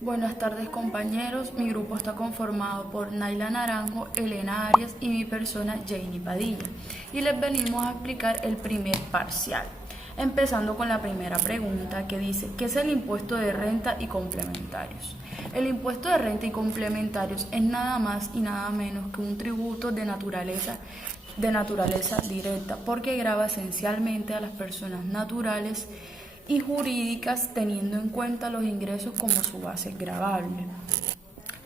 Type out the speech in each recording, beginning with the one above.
Buenas tardes compañeros, mi grupo está conformado por Naila Naranjo, Elena Arias y mi persona Janie Padilla y les venimos a explicar el primer parcial, empezando con la primera pregunta que dice ¿qué es el impuesto de renta y complementarios? El impuesto de renta y complementarios es nada más y nada menos que un tributo de naturaleza directa porque grava esencialmente a las personas naturales y jurídicas teniendo en cuenta los ingresos como su base gravable.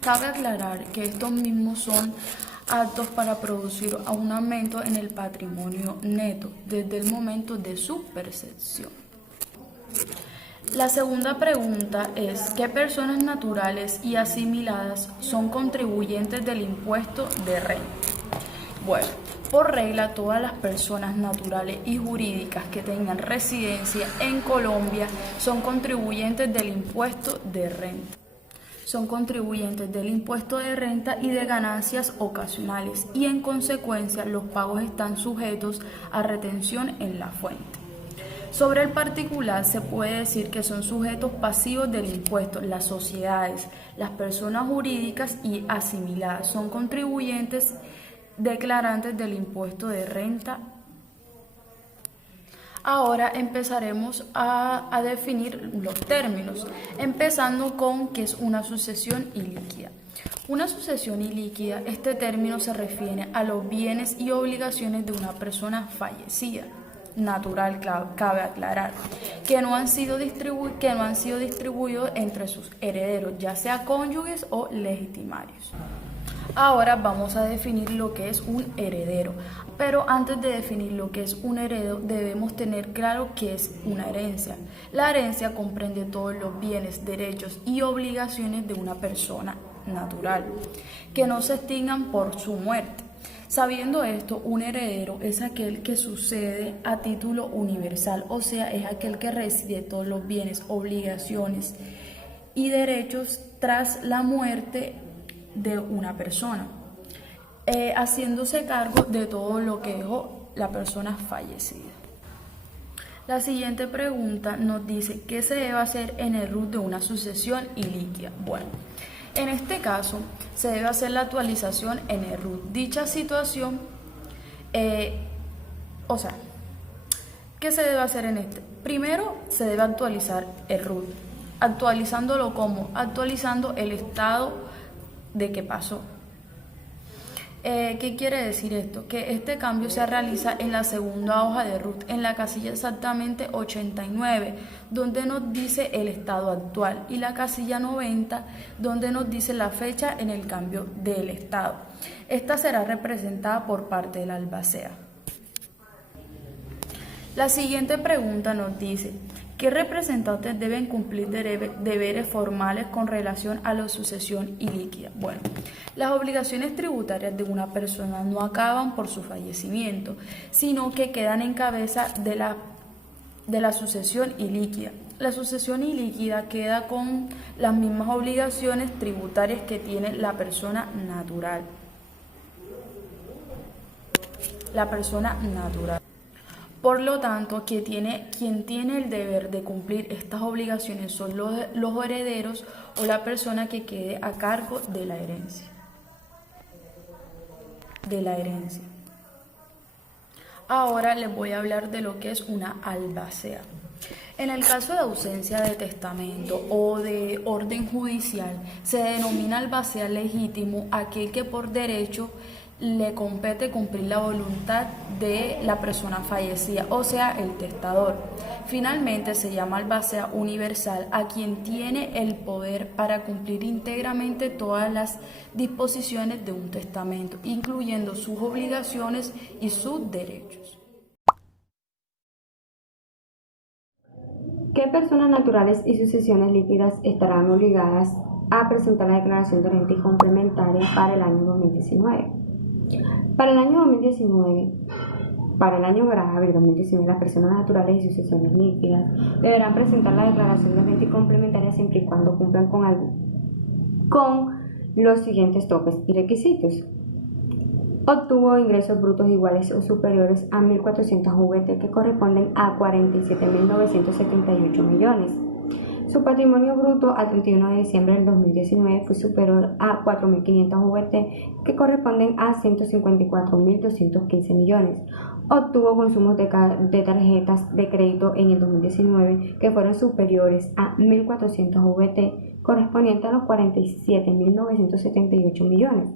Cabe aclarar que estos mismos son aptos para producir un aumento en el patrimonio neto desde el momento de su percepción. La segunda pregunta es ¿qué personas naturales y asimiladas son contribuyentes del impuesto de renta? Bueno, por regla, todas las personas naturales y jurídicas que tengan residencia en Colombia son contribuyentes del impuesto de renta. Son contribuyentes del impuesto de renta y de ganancias ocasionales y en consecuencia los pagos están sujetos a retención en la fuente. Sobre el particular se puede decir que son sujetos pasivos del impuesto. Las sociedades, las personas jurídicas y asimiladas son contribuyentes declarantes del impuesto de renta. Ahora empezaremos a definir los términos, empezando con qué es una sucesión ilíquida. Una sucesión ilíquida, este término se refiere a los bienes y obligaciones de una persona fallecida, natural, cabe aclarar, que no han sido distribuidos entre sus herederos, ya sea cónyuges o legitimarios. Ahora vamos a definir lo que es un heredero, pero antes de definir lo que es un heredero debemos tener claro qué es una herencia. La herencia comprende todos los bienes, derechos y obligaciones de una persona natural, que no se extingan por su muerte. Sabiendo esto, un heredero es aquel que sucede a título universal, o sea, es aquel que recibe todos los bienes, obligaciones y derechos tras la muerte de una persona, haciéndose cargo de todo lo que dejó la persona fallecida. La siguiente pregunta nos dice ¿qué se debe hacer en el RUT de una sucesión ilíquida? Bueno, en este caso se debe hacer la actualización en el RUT. Dicha situación, ¿qué se debe hacer en este? Primero se debe actualizar el RUT, actualizándolo como actualizando el estado de qué pasó. ¿Qué quiere decir esto? Que este cambio se realiza en la segunda hoja de RUT, en la casilla exactamente 89, donde nos dice el estado actual, y la casilla 90, donde nos dice la fecha en el cambio del estado. Esta será representada por parte del albacea. La siguiente pregunta nos dice ¿qué representantes deben cumplir deberes formales con relación a la sucesión ilíquida? Bueno, las obligaciones tributarias de una persona no acaban por su fallecimiento, sino que quedan en cabeza de la sucesión ilíquida. La sucesión ilíquida queda con las mismas obligaciones tributarias que tiene la persona natural. Por lo tanto, quien tiene el deber de cumplir estas obligaciones son los herederos o la persona que quede a cargo de la herencia. Ahora les voy a hablar de lo que es una albacea. En el caso de ausencia de testamento o de orden judicial, se denomina albacea legítimo aquel que por derecho le compete cumplir la voluntad de la persona fallecida, o sea, el testador. Finalmente se llama albacea universal a quien tiene el poder para cumplir íntegramente todas las disposiciones de un testamento, incluyendo sus obligaciones y sus derechos. ¿Qué personas naturales y sucesiones líquidas estarán obligadas a presentar la declaración de renta y complementaria para el año 2019? Para el año grave 2019, las personas naturales y sucesiones líquidas deberán presentar la declaración de renta y complementaria siempre y cuando cumplan con los siguientes topes y requisitos. Obtuvo ingresos brutos iguales o superiores a 1.400 VT, que corresponden a 47.978 millones. Su patrimonio bruto al 31 de diciembre del 2019 fue superior a 4.500 VT, que corresponden a 154.215 millones. Obtuvo consumos de tarjetas de crédito en el 2019 que fueron superiores a 1.400 VT, correspondiente a los 47.978 millones.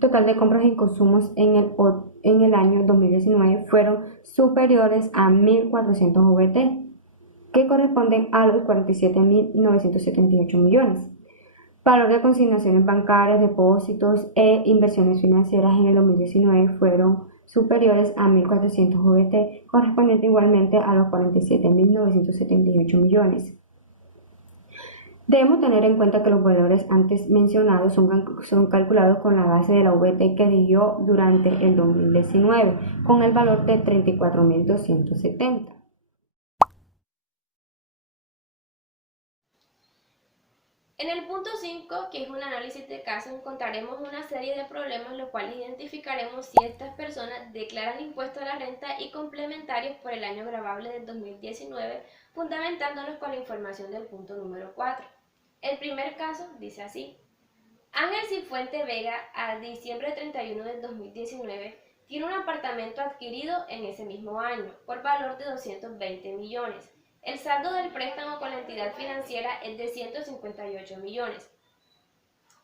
Total de compras y consumos en el año 2019 fueron superiores a 1.400 VT, que corresponden a los 47.978 millones. Valor de consignaciones bancarias, depósitos e inversiones financieras en el 2019 fueron superiores a 1.400 VT, correspondiente igualmente a los 47.978 millones. Debemos tener en cuenta que los valores antes mencionados son calculados con la base de la VT que dio durante el 2019, con el valor de 34.270. En el punto 5, que es un análisis de caso, encontraremos una serie de problemas los cuales identificaremos si estas personas declaran impuesto a la renta y complementarios por el año gravable del 2019, fundamentándonos con la información del punto número 4. El primer caso dice así: Ángel Cifuente Vega, a diciembre 31 del 2019, tiene un apartamento adquirido en ese mismo año por valor de 220 millones. El saldo del préstamo con la entidad financiera es de 158 millones.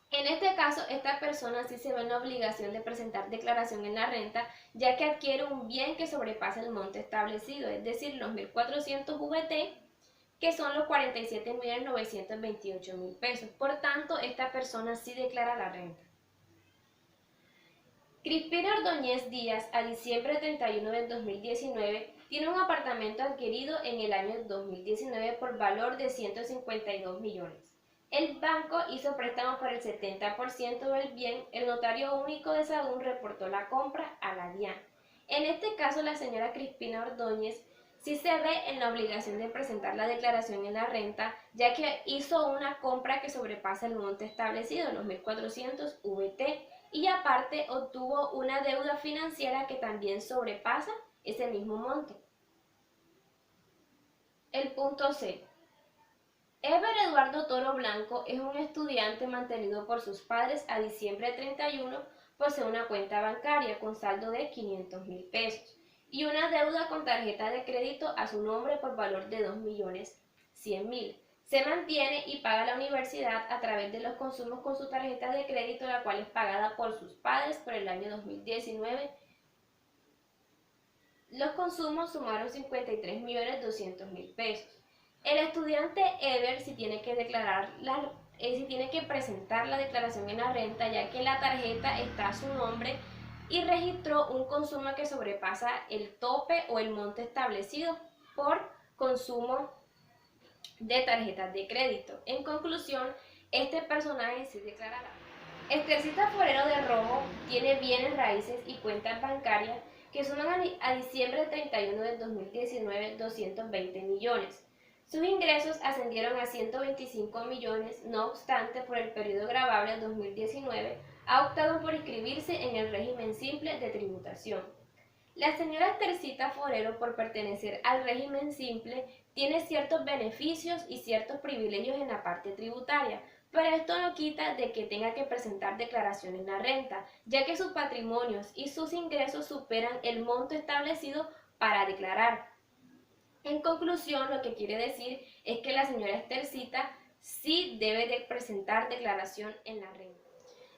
En este caso, esta persona sí se ve en la obligación de presentar declaración en la renta, ya que adquiere un bien que sobrepasa el monto establecido, es decir, los 1.400 VT, que son los 47.928.000 pesos. Por tanto, esta persona sí declara la renta. Crispina Ordóñez Díaz, a diciembre 31 del 2019, tiene un apartamento adquirido en el año 2019 por valor de 152 millones. El banco hizo préstamo por el 70% del bien, el notario único de Sahagún reportó la compra a la DIAN. En este caso, la señora Crispina Ordóñez sí se ve en la obligación de presentar la declaración en la renta, ya que hizo una compra que sobrepasa el monto establecido, los 1.400 VT, y aparte obtuvo una deuda financiera que también sobrepasa ese mismo monto. El punto C. Ever Eduardo Toro Blanco es un estudiante mantenido por sus padres a diciembre 31, posee una cuenta bancaria con saldo de 500.000 pesos y una deuda con tarjeta de crédito a su nombre por valor de 2.100.000. Se mantiene y paga la universidad a través de los consumos con su tarjeta de crédito, la cual es pagada por sus padres por el año 2019. Los consumos sumaron 53.200.000 pesos. El estudiante Ever sí tiene que presentar la declaración en la renta, ya que la tarjeta está a su nombre y registró un consumo que sobrepasa el tope o el monto establecido por consumo de tarjetas de crédito. En conclusión, este personaje sí declarará. Estercita Forero de Romo tiene bienes raíces y cuentas bancarias que suman a diciembre 31 del 2019 220 millones. Sus ingresos ascendieron a 125 millones, no obstante, por el periodo gravable 2019, ha optado por inscribirse en el régimen simple de tributación. La señora Estercita Forero, por pertenecer al régimen simple, tiene ciertos beneficios y ciertos privilegios en la parte tributaria, pero esto no quita de que tenga que presentar declaración en la renta, ya que sus patrimonios y sus ingresos superan el monto establecido para declarar. En conclusión, lo que quiere decir es que la señora Estercita sí debe de presentar declaración en la renta.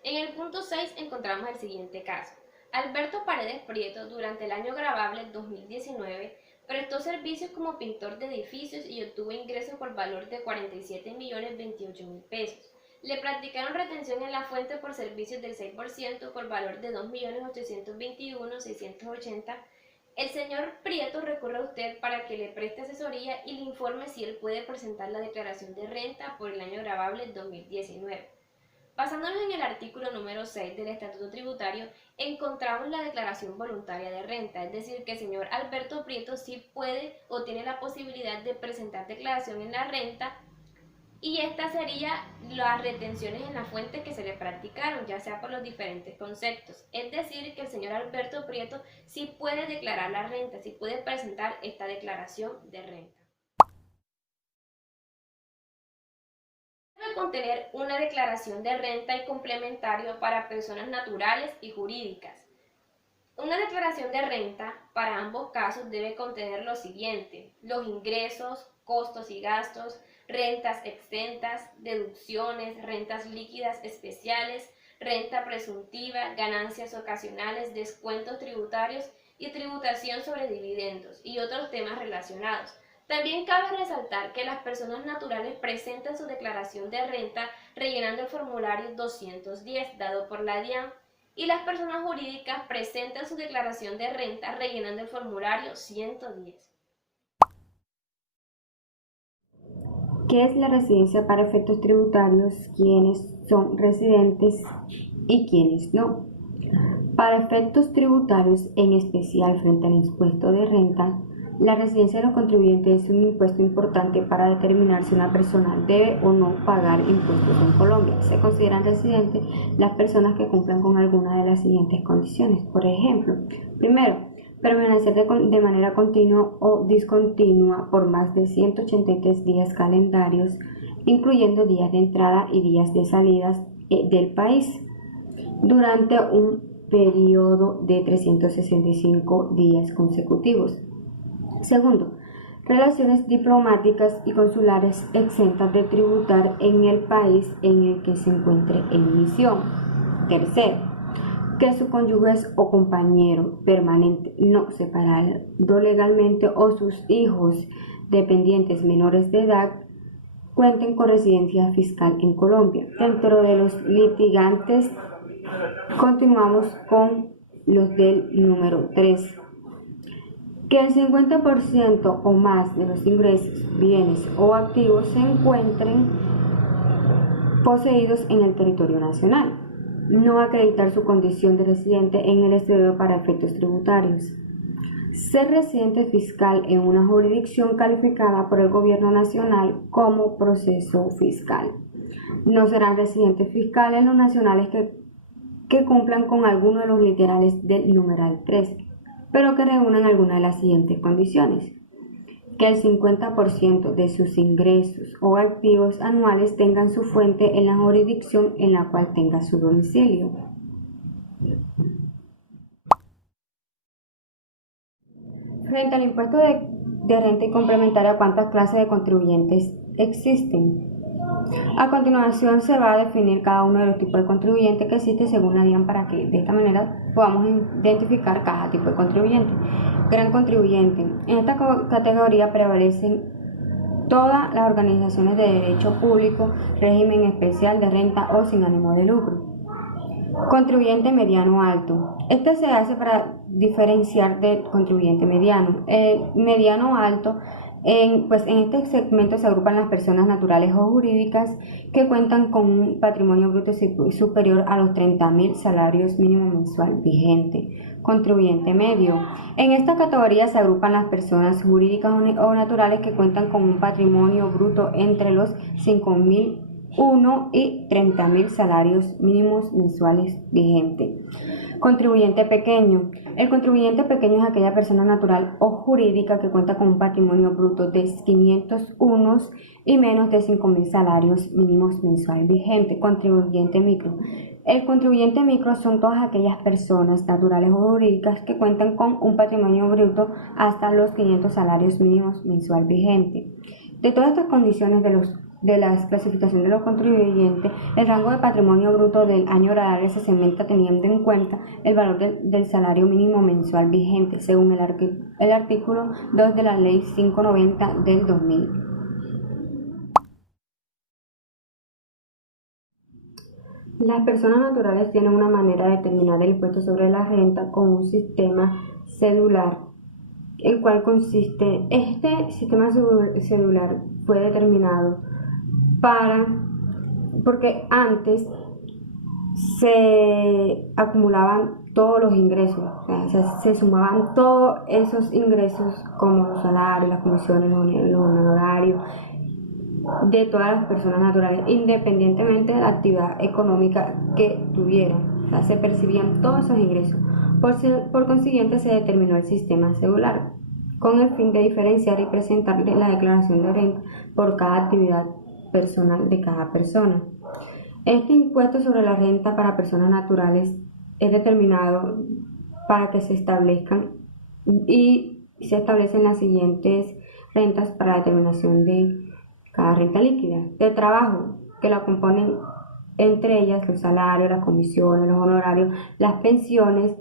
En el punto 6 encontramos el siguiente caso. Alberto Paredes Prieto, durante el año gravable 2019, prestó servicios como pintor de edificios y obtuvo ingresos por valor de 47.028.000 pesos. Le practicaron retención en la fuente por servicios del 6% por valor de 2.821.680. El señor Prieto recurre a usted para que le preste asesoría y le informe si él puede presentar la declaración de renta por el año gravable 2019. Basándonos en el artículo número 6 del Estatuto Tributario, encontramos la declaración voluntaria de renta, es decir, que el señor Alberto Prieto sí puede o tiene la posibilidad de presentar declaración en la renta, y esta sería las retenciones en la fuente que se le practicaron, ya sea por los diferentes conceptos. Es decir, que el señor Alberto Prieto sí puede declarar la renta, sí puede presentar esta declaración de renta. Debe contener una declaración de renta y complementario para personas naturales y jurídicas. Una declaración de renta para ambos casos debe contener lo siguiente: los ingresos, costos y gastos, rentas exentas, deducciones, rentas líquidas especiales, renta presuntiva, ganancias ocasionales, descuentos tributarios y tributación sobre dividendos y otros temas relacionados. También cabe resaltar que las personas naturales presentan su declaración de renta rellenando el formulario 210 dado por la DIAN y las personas jurídicas presentan su declaración de renta rellenando el formulario 110. ¿Qué es la residencia para efectos tributarios? ¿Quiénes son residentes y quiénes no? Para efectos tributarios, en especial frente al impuesto de renta, la residencia de los contribuyentes es un impuesto importante para determinar si una persona debe o no pagar impuestos en Colombia. Se consideran residentes las personas que cumplan con alguna de las siguientes condiciones. Por ejemplo, primero, permanecer de manera continua o discontinua por más de 183 días calendarios, incluyendo días de entrada y días de salidas del país, durante un periodo de 365 días consecutivos. Segundo, relaciones diplomáticas y consulares exentas de tributar en el país en el que se encuentre en misión. Tercero, que su cónyuge o compañero permanente no separado legalmente o sus hijos dependientes menores de edad cuenten con residencia fiscal en Colombia. Dentro de los litigantes, continuamos con los del número 3. Que el 50% o más de los ingresos, bienes o activos se encuentren poseídos en el territorio nacional. No acreditar su condición de residente en el exterior para efectos tributarios. Ser residente fiscal en una jurisdicción calificada por el gobierno nacional como proceso fiscal. No serán residentes fiscales los nacionales que cumplan con alguno de los literales del numeral 3, pero que reúnan alguna de las siguientes condiciones: que el 50% de sus ingresos o activos anuales tengan su fuente en la jurisdicción en la cual tenga su domicilio. Frente al impuesto de renta y complementaria, ¿cuántas clases de contribuyentes existen? A continuación se va a definir cada uno de los tipos de contribuyentes que existe según la DIAN para que de esta manera podamos identificar cada tipo de contribuyente. Gran contribuyente. En esta categoría prevalecen todas las organizaciones de derecho público, régimen especial de renta o sin ánimo de lucro. Contribuyente mediano alto. Este se hace para diferenciar del contribuyente mediano. El mediano alto, en este segmento se agrupan las personas naturales o jurídicas que cuentan con un patrimonio bruto superior a los 30.000 salarios mínimo mensual vigente. Contribuyente medio. En esta categoría se agrupan las personas jurídicas o naturales que cuentan con un patrimonio bruto entre los 5.001 y 30.000 salarios mínimos mensuales vigentes. Contribuyente pequeño. El contribuyente pequeño es aquella persona natural o jurídica que cuenta con un patrimonio bruto de 501 y menos de 5.000 salarios mínimos mensuales vigentes. Contribuyente micro. El contribuyente micro son todas aquellas personas naturales o jurídicas que cuentan con un patrimonio bruto hasta los 500 salarios mínimos mensual vigente. De todas estas condiciones de la clasificación de los contribuyentes, el rango de patrimonio bruto del año horario se segmenta teniendo en cuenta el valor del salario mínimo mensual vigente, según el artículo 2 de la Ley 590 del 2000. Las personas naturales tienen una manera de determinar el impuesto sobre la renta con un sistema cedular, el cual consiste, este sistema cedular fue determinado porque antes se acumulaban todos los ingresos, o sea, se sumaban todos esos ingresos como los salarios, las comisiones, los honorarios de todas las personas naturales, independientemente de la actividad económica que tuvieran. O sea, se percibían todos esos ingresos. Por consiguiente, se determinó el sistema cedular con el fin de diferenciar y presentar la declaración de renta por cada actividad personal de cada persona. Este impuesto sobre la renta para personas naturales es determinado para que se establezcan y se establecen las siguientes rentas para la determinación de cada renta líquida. De trabajo, que la componen entre ellas los salarios, las comisiones, los honorarios, las pensiones,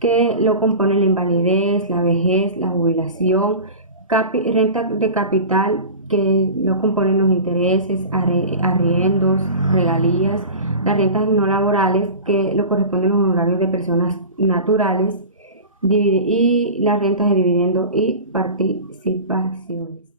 que lo componen la invalidez, la vejez, la jubilación, renta de capital, que lo componen los intereses, arriendos, regalías, las rentas no laborales, que lo corresponden los honorarios de personas naturales, y las rentas de dividendo y participaciones.